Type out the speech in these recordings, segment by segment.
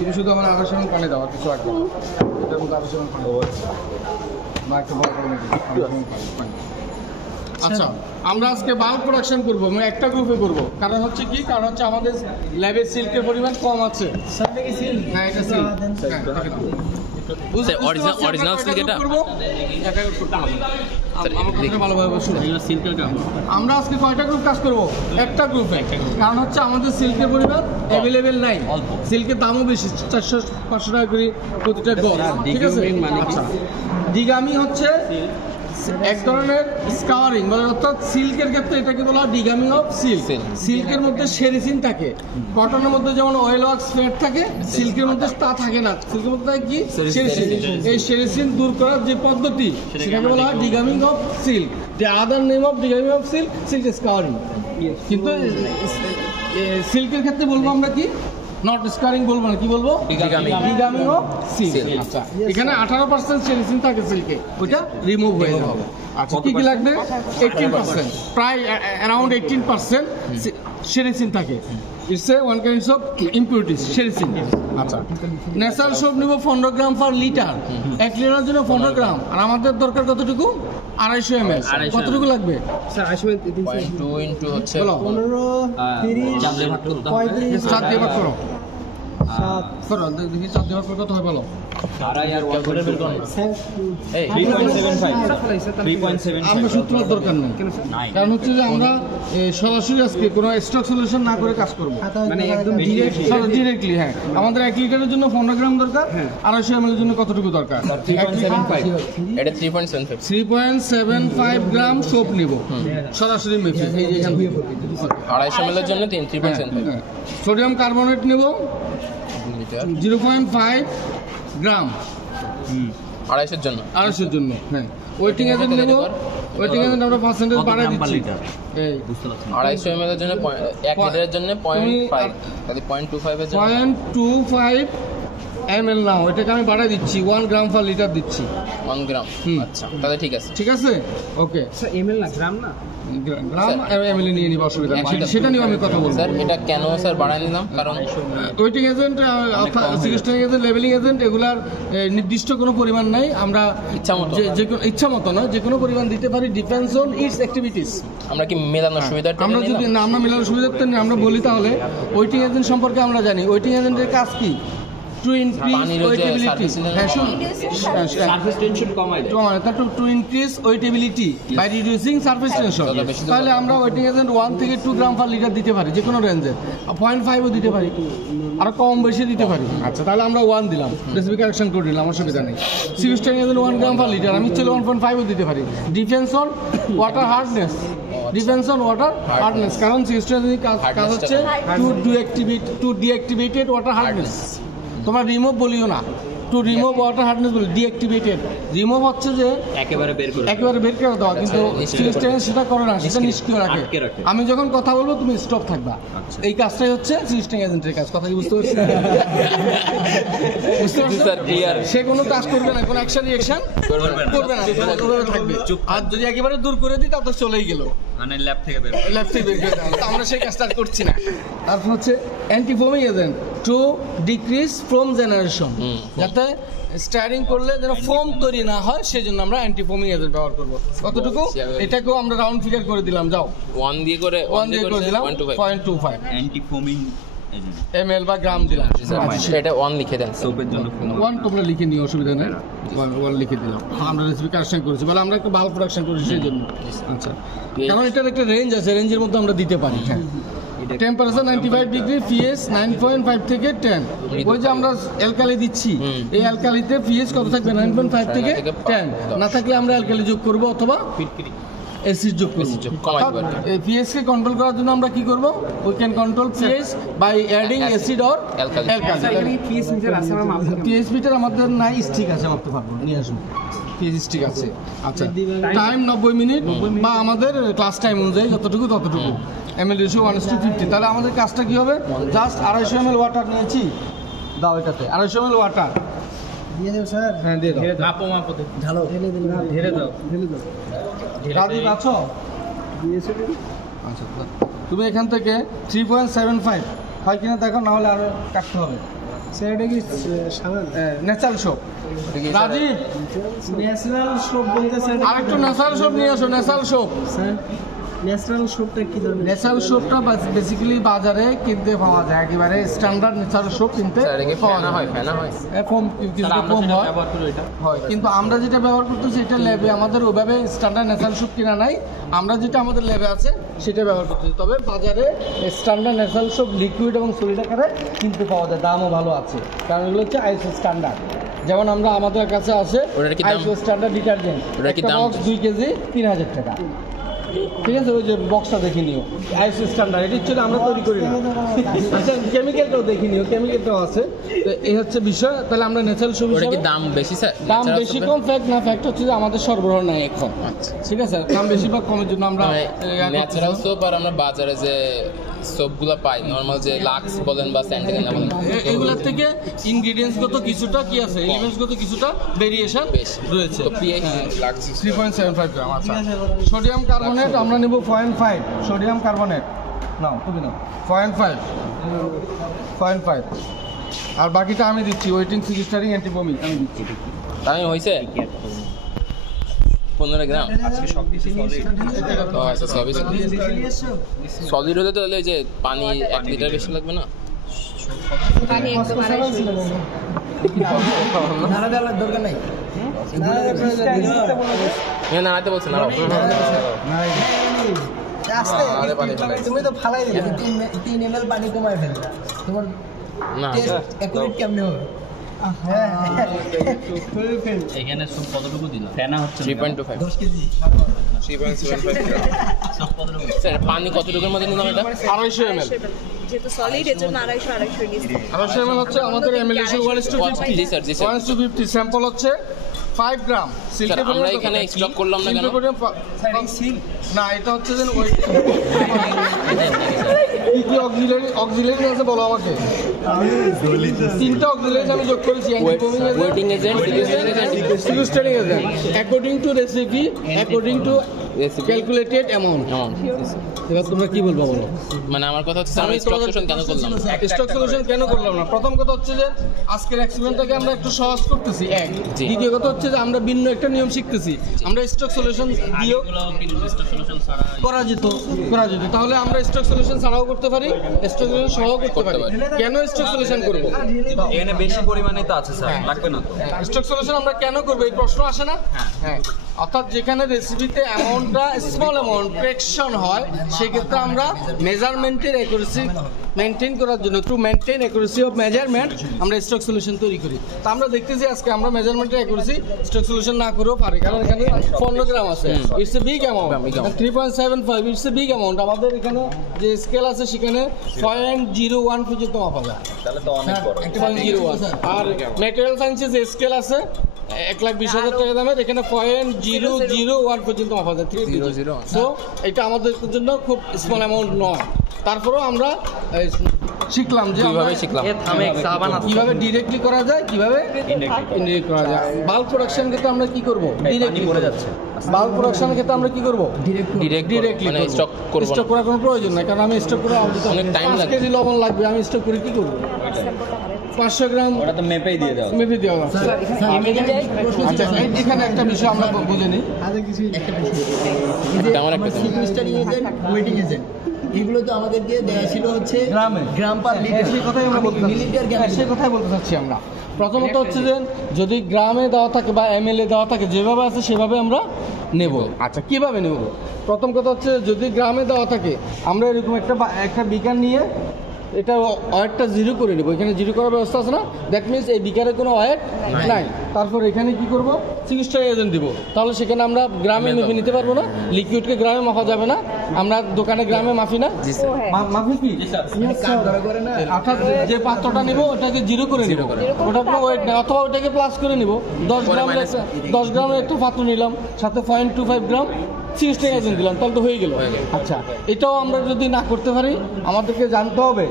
তুমি শুধু আমার 250 ml পানি দাও, আর কিছু রাখবো না। এটার মধ্যে 250 ml পানি দেবো। মা একটু বড় করে নিবি, 250 ml পানি। আচ্ছা, আমরা আজকে বাল্ক প্রোডাকশন করবো, মানে একটা গ্রুপে করবো। কারণ হচ্ছে কি, কারণ হচ্ছে আমাদের ল্যাবে সিল্কের পরিমাণ কম আছে। হ্যাঁ, এটা সিল্ক। অরিজিনাল সিল্ক এটা আমরা আজকে কয়টা গ্রুপ কাজ করবো? একটা গ্রুপে। কারণ হচ্ছে আমাদের সিল্কের পরিমাণ অ্যাভেলেবেল নাই, সিল্কের দামও বেশি, 400-500 টাকা করে প্রতিটা গজ। ঠিক আছে, আচ্ছা ডিগামি হচ্ছে এক ধরনের স্কাওয়ারিং, মানে অর্থাৎ সিল্কের ক্ষেত্রে এটাকে বলা হয় ডিগামিং অফ সিল্ক। সিল্কের মধ্যে সেরিসিন থাকে, কটনের মধ্যে যেমন অয়েল ওয়াক্স ফ্যাট থাকে, সিল্কের মধ্যে তা থাকে না। সিল্কের মধ্যে থাকে কি সেরিসিন। এই সেরিসিন দূর করার যে পদ্ধতি সেটাকে বলা হয় degumming of silk. The other name of degumming of silk, silk scouring. কিন্তু সিল্কের ক্ষেত্রে বলবো আমরা কি, নট স্কারিং বলবো না, কি বলবো? ডিগামিং অফ সিল্ক। আচ্ছা, এখানে 18% সেরিসিন থাকে সিল্কে, ওইটা রিমুভ হয়ে যাবে। আচ্ছা, কি কি লাগবে? 18%, প্রায় অ্যারাউন্ড 18% সেরিসিন থাকে। It's a one kinds of impurities, sericin. আচ্ছা, ন্যাচারাল সোপ নিব 15 গ্রাম পার লিটার। 1 লিটারের জন্য 15 গ্রাম, আর আমাদের দরকার কতটুকু? 250 ml। কতটুকু লাগবে স্যার? 2 হচ্ছে 15, 30, 35, 7 দিয়ে ভাগ করো। 7 করো, দেখি 7 দিয়ে ভাগ করে কত হয় বলো? আমরা সূত্রের দরকার নেই, কারণ হচ্ছে যে আমরা সরাসরি আজকে কোনো স্টক সলিউশন না করে কাজ করবো, মানে একদম ডিরেক্টলি। হ্যাঁ, আমাদের 1 লিটারের জন্য 15 গ্রাম দরকার, 250 ml এর জন্য কতটুকু দরকার? 3.75 গ্রাম সোপ নিব সরাসরি মিক্স। 250 ml এর জন্য 3.75। সোডিয়াম কার্বনেট নেব 0.5 গ্রাম 250 এর জন্য। 250 এর জন্য। হ্যাঁ, ওয়েটিং এজেন্ট নেব। ওয়েটিং এজেন্ট আমরা পার্সেন্টেজ বাড়াই দিচ্ছি। এই 250 ml এর জন্য 1 লিটারের জন্য 0.5, তাহলে 0.25 এর জন্য 0.25 ml নাও, এটাকে আমি বাড়াই দিচ্ছি, 1 গ্রাম পার লিটার দিচ্ছি। 1 গ্রাম। আচ্ছা, তাহলে ঠিক আছে। ঠিক আছে, ওকে। স্যার এমএল না গ্রাম না, গ্রাম এমএল নিয়ে নিব, অসুবিধা নেই, সেটা নিয়ে আমি কথা বলবো। স্যার এটা কেন স্যার বাড়াই নিলাম? কারণ ওয়েটিং এজেন্ট, সিগনেচারিং এজেন্ট, লেবেলিং এজেন্ট, এগুলার নির্দিষ্ট কোনো পরিমাণ নাই। আমরা ইচ্ছা মতো না, যে কোনো পরিমাণ দিতে পারি, ডিপেন্ডস অন ইটস অ্যাক্টিভিটিস। আমরা কি মেলানোর সুবিধাটা আমরা যদি না আমরা মেলানোর সুবিধাটা নিয়ে আমরা বলি, তাহলে ওয়েটিং এজেন্ট সম্পর্কে আমরা জানি। ওয়েটিং এজেন্টের কাজ কি? To increase wettability. হ্যাঁ, সারফেস টেনশন কমায় দেয়, to increase wettability by reducing surface tension. তাহলে আমরা ওয়েটিং এজেন্ট 1 থেকে 2 গ্রাম পার লিটার দিতে পারি, যে কোনো রেঞ্জে। 0.5ও দিতে পারি, আরো কম বেশি দিতে পারি। আচ্ছা, তাহলে আমরা 1 দিলাম, রেসিপি কারেকশন করে দিলাম, অসুবিধা নেই। সিগনেচারিং এজেন্ট 1 গ্রাম পার লিটার, আমি চলে 1.5ও দিতে পারি। Depends on water hardness, depends on water hardness. কারণ সিগনেচারিং কাজ হচ্ছে টু ডিঅ্যাক্টিভেটেড ওয়াটার হার্ডনেস। তোমরা রিমুভ বলিও না, টু রিমুভ ওয়াটার হার্ডনেস বলি, ডিঅ্যাক্টিভেটেড। রিমুভ হচ্ছে যে একেবারে বের করে দেওয়া, কিন্তু সিস্টেম সেটা করে না, সেটা নিষ্ক্রিয় রাখে। আমি যখন কথা বলবো তুমি স্টপ থাকবা, এই কাজটাই হচ্ছে সিস্টেম এজেন্টের কাজ। কথা কি বুঝতে পারছি? সে কোনো কাজ করবে না, কোনো অ্যাকশন রিঅ্যাকশন করবে না, থাকবে। আর যদি একেবারে দূর করে দিই, তাহলে চলেই গেল, মানে ল্যাব থেকে বের করে দেওয়া। আমরা সেই কাজটা করছি না। তারপর হচ্ছে antifoaming agent two decrease foam generation, যাতে স্টারিং করলে যেন ফোম তৈরি না হয়, সেই জন্য আমরা অ্যান্টিফোমিং এজেন্ট ব্যবহার করবো। কতটুকু? এটাকেও আমরা রাউন্ড ফিগার করে দিলাম, যাও 1 দিয়ে করে দিলাম 0.25 অ্যান্টিফোমিং ml বা গ্রাম দিলাম। এটা 1 লিখে দেন সোপের জন্য। 1 তোমরা লিখে নিও, অসুবিধা নেই, 1 লিখে দিলাম। আমরা রেসিপি কারেকশন করেছি, বলে আমরা একটা বাল্ক প্রোডাকশন করেছি সেই জন্য। আচ্ছা, কারণ এটার একটা রেঞ্জ আছে, রেঞ্জের মধ্যে আমরা দিতে পারি। হ্যাঁ, টেম্পারেচার 95 ডিগ্রি, পিএইচ 9.5 থেকে 10। ওই যে আমরা অ্যালকালি দিচ্ছি, এই অ্যালকালিতে পিএইচ কত থাকবে? 9.5 থেকে 10। না থাকলে আমরা অ্যালকালি যোগ করব অথবা অ্যাসিড যোগ করব। পিএইচ কে কন্ট্রোল করার জন্য আমরা কি করব? We can control pH by adding acid or alkali. PH meter আছে আমার মাপতে? পিএইচ মিটার আমাদের নাই, স্টিক আছে, মাপতে পারবো, নিয়ে আসবো। পিএইচ স্টিক আছে। আচ্ছা, টাইম 90 মিনিট বা আমাদের ক্লাস টাইম অনুযায়ী যতটুকু ততটুকু। ml ratio 1:50। তাহলে আমাদের কাজটা কি হবে? জাস্ট 250 ml ওয়াটার নিয়েছি, দাও এটাতে 250 ml ওয়াটার দিয়ে দেব স্যার। হ্যাঁ, দিয়ে দাও। মাপতে ঢালো, ঢেলে দাও। রাজীব আছো? দিয়েছো। আচ্ছা, তুমি এখান থেকে 3.75 হয় কিনা দেখো, না হলে আরো কাটতে হবে। সেটা কি সাবান natural soap. Rajib, natural soap বলতেছে আরেকটু ন্যাচারাল সোপ নিয়ে আসো। ন্যাচারাল সোপ, স্যার ন্যাচারাল সোপটা কি ধরনের? ন্যাচারাল সোপটা বেসিক্যালি বাজারে কিনতে পাওয়া যায়, একেবারে স্ট্যান্ডার্ড ন্যাচারাল সোপ কিনতে স্যার এটা কি পাওয়া ফেনা যায়। হয়? ফেনা হয়? কম, কিছুটা কম হয়, হয়। কিন্তু আমরা যেটা ব্যবহার করতেছি এটা ল্যাবে আমাদের ওইভাবে স্ট্যান্ডার্ড ন্যাচারাল সোপ কিনা নাই। আমরা যেটা আমাদের ল্যাবে আছে সেটা ব্যবহার করতেছি। তবে বাজারে স্ট্যান্ডার্ড ন্যাচারাল সোপ লিকুইড এবং সলিড আকারে কিনতে পাওয়া যায়, দামও ভালো আছে, কারণ এগুলো হচ্ছে আইএসও স্ট্যান্ডার্ড। যেমন আমরা আমাদের কাছে আছে ওটার কি দাম? আইএসও স্ট্যান্ডার্ড ডিটারজেন্ট, ওটার কি একটা দাম? বক্স 2 কেজি 3000 টাকা। ঠিক আছে, ওই যে বক্সটা দেখে নিও, আইএসও স্ট্যান্ডার্ড, এটা হচ্ছে আমরা তৈরি করি না। আচ্ছা, কেমিক্যালটাও দেখে নিও, কেমিক্যালটাও আছে। তো এই হচ্ছে বিষয়। তাহলে আমরা ন্যাচারাল সোপ ওটা কি দাম বেশি স্যার? দাম Natural বেশি soap-এর? কম ফ্যাক্ট না, ফ্যাক্ট হচ্ছে যে আমাদের সরবরাহ নাই এখন। আচ্ছা। ঠিক আছে, দাম বেশি বা কমের জন্য আমরা ন্যাচারাল সোপ আর আমরা বাজারে যে সোপগুলো পাই নরমাল, যে লাক্স বলেন বা স্যান্টেলিনা বলেন, এগুলোর থেকে ইনগ্রেডিয়েন্টস গত কিছুটা কি আছে, এলিমেন্টস গত কিছুটা ভেরিয়েশন বেশ রয়েছে। তো পিএইচ লাক্স 3.75 গ্রাম। আচ্ছা, সোডিয়াম কার্বনেট আমরা নেব 0.5। সোডিয়াম কার্বনেট নাও, তুমি নাও 0.5। আর বাকিটা আমি দিচ্ছি, ওয়েটিং সিগস্টারিং অ্যান্টিবমি আমি দিচ্ছি। দামি হয়েছে 15 গ্রাম। ও আচ্ছা, সবই সলিড হলে তো ওই যে পানি 1 লিটার বেশি লাগবে না? পানি একদম 250 নাড়া দেওয়ার দরকার নাই। নাড়াতে বলছেন না? আস্তে আরে পানি ফেলাই। তুমি তো ফালাই দিলে 3 ml পানি কমায় ফেললা, তোমার না টেস্ট অ্যাকুরেট কেমনে হবে? এখানে সব কতটুকু দিল? ফেনা হচ্ছে 3.25 10 কেজি 3.75 গ্রাম। স্যার পানি কতটুকুর মধ্যে নিলাম এটা? 250 ml। যেহেতু সলিড এর জন্য 250 নিচ্ছি। 250 ml হচ্ছে আমাদের এমএলএশন 1:50। জি স্যার, জি স্যার। 1:50 স্যাম্পল হচ্ছে 5 গ্রাম। স্যার, আমরা এখানে স্টক করলাম না কেন? না, এটা হচ্ছে যে ওই কি কি অক্সিলারি আছে বলো আমাকে। 3টা অক্সিলারি আমি যোগ করেছি। Wetting agent, sequestering agent according to recipe, according to calculated amount. এবার তোমরা কি বলবো বলো? মানে আমার কথা হচ্ছে আমি স্টক সেশন কেন করলাম? স্টক সলিউশন কেন করলাম না? প্রথম কথা হচ্ছে যে আজকের এক্সপেরিমেন্টটাকে আমরা একটু সহজ করতেছি, এক। জি। দ্বিতীয় কথা হচ্ছে যে আমরা ভিন্ন একটা নিয়ম শিখতেছি। আমরা স্টক সলিউশন দিয়েও সলিউশন ছাড়া করা যেত। তাহলে আমরা স্টক সলিউশন ছাড়াও করতে পারি, স্টক সলিউশন সহও করতে পারি। কেন স্টক সলিউশন করব? এখানে বেশি পরিমাণে তো আছে স্যার, লাগবে না তো? স্টক সলিউশন আমরা কেন করব, এই প্রশ্ন আসে না? হ্যাঁ, অর্থাৎ যেখানে রেসিপিতে অ্যামাউন্টটা স্মল অ্যামাউন্ট ফ্র্যাকশন হয়, সেক্ষেত্রে আমরা মেজারমেন্টের অ্যাকুরেসি মেনটেন করার জন্য, to maintain accuracy of measurement, আমরা স্টক সলিউশন তৈরি করি। তো আমরা দেখতেছি আজকে আমরা মেজারমেন্টের অ্যাকুরেসি স্টক সলিউশন না করেও পারি, কারণ এখানে 15 গ্রাম আছে। It's a big amount. 3.75 it's a big amount. আমাদের এখানে যে স্কেল আছে সেখানে 0.01 পর্যন্ত মাপা যায়। তাহলে তো অনেক বড়। 0.01। আর ম্যাটেরিয়াল সায়েন্সে যে স্কেল আছে 1,20,000 টাকা দামের, এখানে 0.001 পর্যন্ত মাপা যায়। 0.001। সো এটা আমাদের জন্য খুব স্মল অ্যামাউন্ট নয়। তারপরেও আমরা শিখলাম যে কিভাবে শিখলাম? কিভাবে ডিরেক্টলি করা যায়, কিভাবে ইনডিরেক্ট করা যায়। বাল্ক প্রোডাকশন ক্ষেত্রে আমরা কি করব? ডিরেক্টলি করে যাচ্ছে। বাল্ক প্রোডাকশনের ক্ষেত্রে আমরা কি করব? ডিরেক্টলি মানে স্টক করব স্টক করার কোনো প্রয়োজন নাই, কারণ আমি স্টক করে অনেক time 5 লাগবে। কেজি লবণ লাগবে, আমি স্টক করে কি করব? 500 গ্রাম ওটা তো মেপেই দিয়ে দাও। মেপে দেওয়া যাচ্ছে। আচ্ছা, এখানে একটা বিষয় আমরা বুঝে নিই। তেমন একটা সিগনেচারিং এজেন্ট, ওয়েটিং এজেন্ট, এগুলো তো আমাদেরকে দেয়া ছিল হচ্ছে গ্রামে। গ্রাম পার লিটার। সেই কথাই আমরা বলতে মিলিলিটার চাচ্ছি। সেই কথাই বলতে চাচ্ছি আমরা। প্রথমত হচ্ছে যে যদি গ্রামে দেওয়া থাকে বা এমএলএ দেওয়া থাকে, যেভাবে আছে সেভাবে আমরা নেব। আচ্ছা, কিভাবে নেব? প্রথম কথা হচ্ছে যদি গ্রামে দেওয়া থাকে, আমরা এরকম একটা বিকার নিয়ে এটা ওয়েটটা 0 করে নেব। এখানে 0 করার ব্যবস্থা আছে না? দ্যাট মিনস এই বিকারে কোনো ওয়েট নাই। তারপর এখানে কি করব? সিগস্টারিং এজেন্ট দিব। তাহলে সেখানে আমরা গ্রামে মেপে নিতে পারবো না। লিকুইডকে গ্রামে মাপা যাবে না। আমরা দোকানে গ্রামে মাপি না। মাপি কি? অর্থাৎ যে পাত্রটা নিব ওটাকে 0 করে নিব, ওটা কোনো ওয়েট নেই। অথবা ওটাকে প্লাস করে নিব। 10 গ্রামের একটা পাত্র নিলাম, সাথে 0.25 গ্রাম সিগস্টারিং এজেন্ট দিলাম, তাহলে তো হয়ে গেল। আচ্ছা, এটাও আমরা যদি না করতে পারি, আমাদেরকে জানতে হবে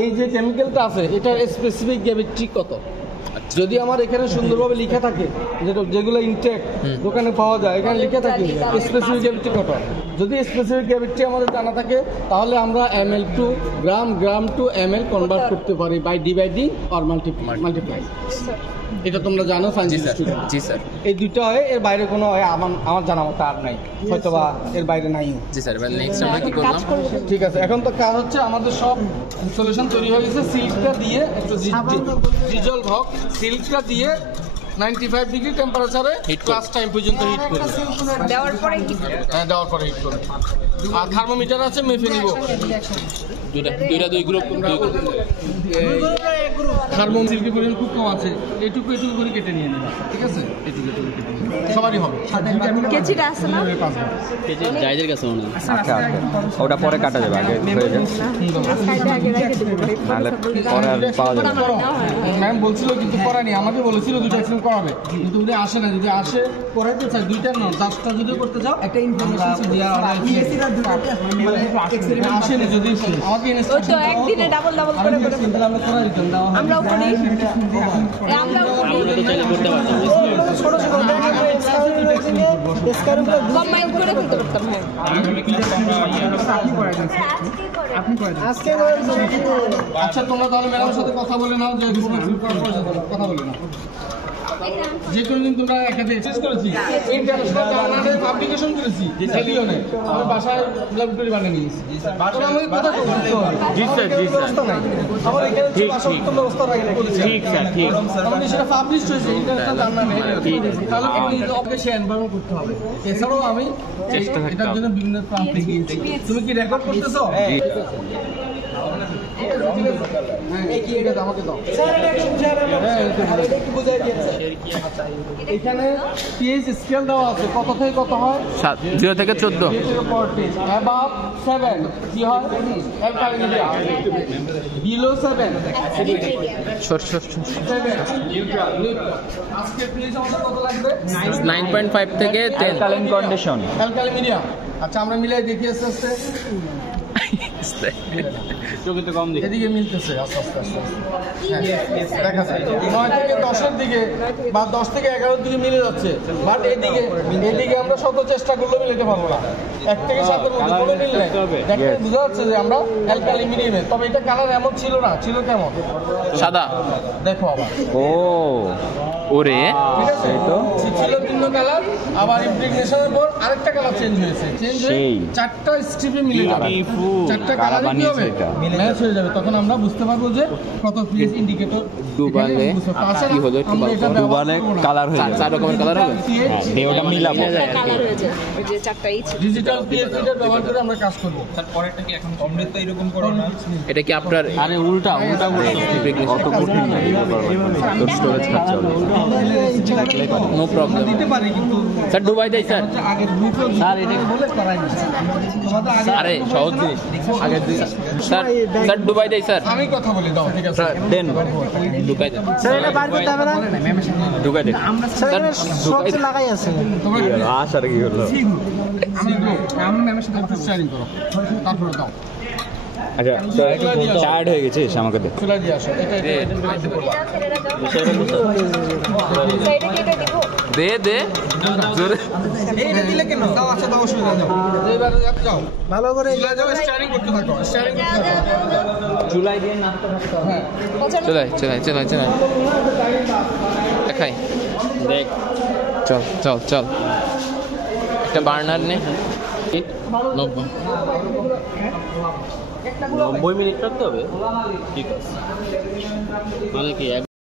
এই যে কেমিক্যালটা আছে এটার স্পেসিফিক গ্র্যাভিটি কত। যদি আমার এখানে সুন্দরভাবে লেখা থাকে যেগুলো ইনটেক দোকানে পাওয়া যায় এখানে লেখা থাকে স্পেসিফিক গ্র্যাভিটি কত, যদি স্পেসিফিক গ্র্যাভিটি আমাদের জানা থাকে তাহলে আমরা ml to gram, gram to ml convert করতে পারি বাই ডিভাইডিং অর মাল্টিপ্লাই। এটা তোমরা জানো সায়েন্স স্টুডেন্ট। জি স্যার। এই দুটো হয়, এর বাইরে কোনো হয় আমার জানা মতো আর নাই, হয়তোবা এর বাইরে নাই। জি স্যার, এবার নেক্সট আমরা কি করলাম? ঠিক আছে, এখন তো কাজ হচ্ছে আমাদের সব সলিউশন তৈরি হয়ে গেছে। সিল্কটা দিয়ে একটু ডিজলভ হোক, সিল্কটা দিয়ে 95 ডিগ্রি টেম্পারেচারে ক্লাস টাইম পর্যন্ত হিট করবে। দেওয়ার পরে কি হ্যাঁ, দেওয়ার পরে হিট করবে। আর থার্মোমিটার আছে, মেপে নিব। দুই গ্রুপ থার্মো সিল্কের পরিমাণ খুব কম আছে, এটুকু করে কেটে নিয়ে নেবে। ঠিক আছে, এটুকু কেটে নিয়ে সবারই হবে। কেচিটা আছে না? জায়দের কাছে মনে হয়। আচ্ছা, ওটা পরে কাটা যাবে, আগে হয়ে যায়। কাইটা আগে রেখে দেবো ভাই। নাহলে পরে আর পাওয়া যাবে না। ম্যাম বলছিল কিন্তু করানি, আমাকে বলেছিল 2টা এক্সিডেন্ট করাবে, কিন্তু উনি আসে না। যদি আসে করাইতে চাই 2টা না 10টা যদি করতে চাও একটা ইনফরমেশন আসেনি। যদি আমাকে ওই তো একদিনে ডাবল করে আমরা করাই দিতাম, দেওয়া হয়। আমরাও করি। কম্বাইন করে ফেলতে পারতাম। আচ্ছা, তোমরা তাহলে ম্যাডামের সাথে কথা বলে নাও যে কথা বলে নাও। যে কোনো দিন তোমরা একসাথে এক্সেস করেছি, ইন্টারন্যাশনাল জার্নালে পাবলিকেশন করেছি, রেডিওনে আমি বাসায় ল্যাবরেটরি বানিয়ে নিয়েছি। তবে আমাদের কথা বলতে হবে। জি স্যার, জি স্যার। আমার এখানে বাসা উত্তম ব্যবস্থা রাখলে ঠিক স্যার, ঠিক। আমাদের সেটা পাবলিশ হয়েছে ইন্টারন্যাশনাল জার্নালে, তাহলে ওকে সে এনভায়রনমেন্ট করতে হবে। এছাড়াও আমি এটার জন্য বিভিন্ন প্রান্তে গিয়েছি। তুমি কি রেকর্ড করতেছো? এখানে পিএইচ স্কেল দেওয়া আছে, কত থেকে কত হয়? 0 থেকে 14। অ্যাবাভ 7 কি হয়? অ্যালকালিন। বিলো 7 ছোট 7 আজকে পিএইচ আমাদের কত লাগবে? 9.5 থেকে 10। Alkaline condition, alkaline medium. আচ্ছা, আমরা মিলাই দেখি আস্তে আস্তে। চোখে কম দেখি। এদিকে মিলতেছে আস্তে আস্তে আস্তে। হ্যাঁ, দেখা যায় 9 থেকে 10-এর দিকে বা 10 থেকে 11-এর দিকে মিলে যাচ্ছে, বাট এদিকে আমরা শত চেষ্টা করলেও মিলাতে পারবো না। 1 থেকে 7-এর মধ্যে কোনো মিল নেই। দেখতে বোঝা যাচ্ছে যে আমরা অ্যালকালি মিডিয়ামে, তবে এটা কালার এমন ছিল না, ছিল কেমন? সাদা। দেখো আবার, ও ওরে ঠিক আছে, ছিল ভিন্ন কালার, আবার ইমপ্রেগনেশনের পর আরেকটা কালার চেঞ্জ হয়েছে। চেঞ্জ হয়ে 4টা স্ট্রিপে মিলে যাবে, 4টা কালার কি হবে? ম্যাচ হয়ে যাবে। তখন আমরা বুঝতে পারবো যে কত পিএইচ ইন্ডিকেটর ডুবালে কি হলো, একটু ডুবালে কালার হয়ে যাবে, 4 রকমের কালার হবে। দিয়ে ওটা মিলাবো। কালার হয়ে যায়। ওই যে চারটাই ছিল। ডিজিটাল পিএইচ মিটার ব্যবহার করে আমরা কাজ করব। স্যার পরেরটা কি এখন অমৃত এরকম করো না? এটা কি আপনার? আরে উল্টা অত কঠিন না, তোর স্টোরেজ খাচ্ছে নো প্রবলেম। দিতে পারি, কিন্তু স্যার ডুবাই দেয় স্যার। আগের গ্রুপে স্যার এটা বলে করাই না। তোমাদের আগে আরে সহজ জিনিস আগের দিন স্যার ডুবাই দেয় স্যার। আমি কথা বলি, দাও। ঠিক আছে, স্যার দেন ঢুকাই দেন স্যার। এটা বার করতে হবে না, ঢুকাই দেন স্যার। ঢুকাই লাগাই আছে তোমার আসার কি হলো? আমি ম্যামের সাথে একটু শেয়ারিং করো, তারপরে দাও। আচ্ছা, টায়ার্ড হয়ে গেছিস, আমাকে দে। চলে দিয়ে আসো। এটা দে দে জোরে। এইটা দিলে কেন? দাও, আচ্ছা দাও, অসুবিধা দাও। এবারে যাও, ভালো করে যাও, শেয়ারিং করতে থাকো, শেয়ারিং করতে থাকো। চুলাই দিয়ে নাড়তে থাকতে হবে। হ্যাঁ, চলাই দেখাই দেখ। চল একটা বার্নার নে। 90 মিনিট রাখতে হবে। ঠিক আছে, মানে কি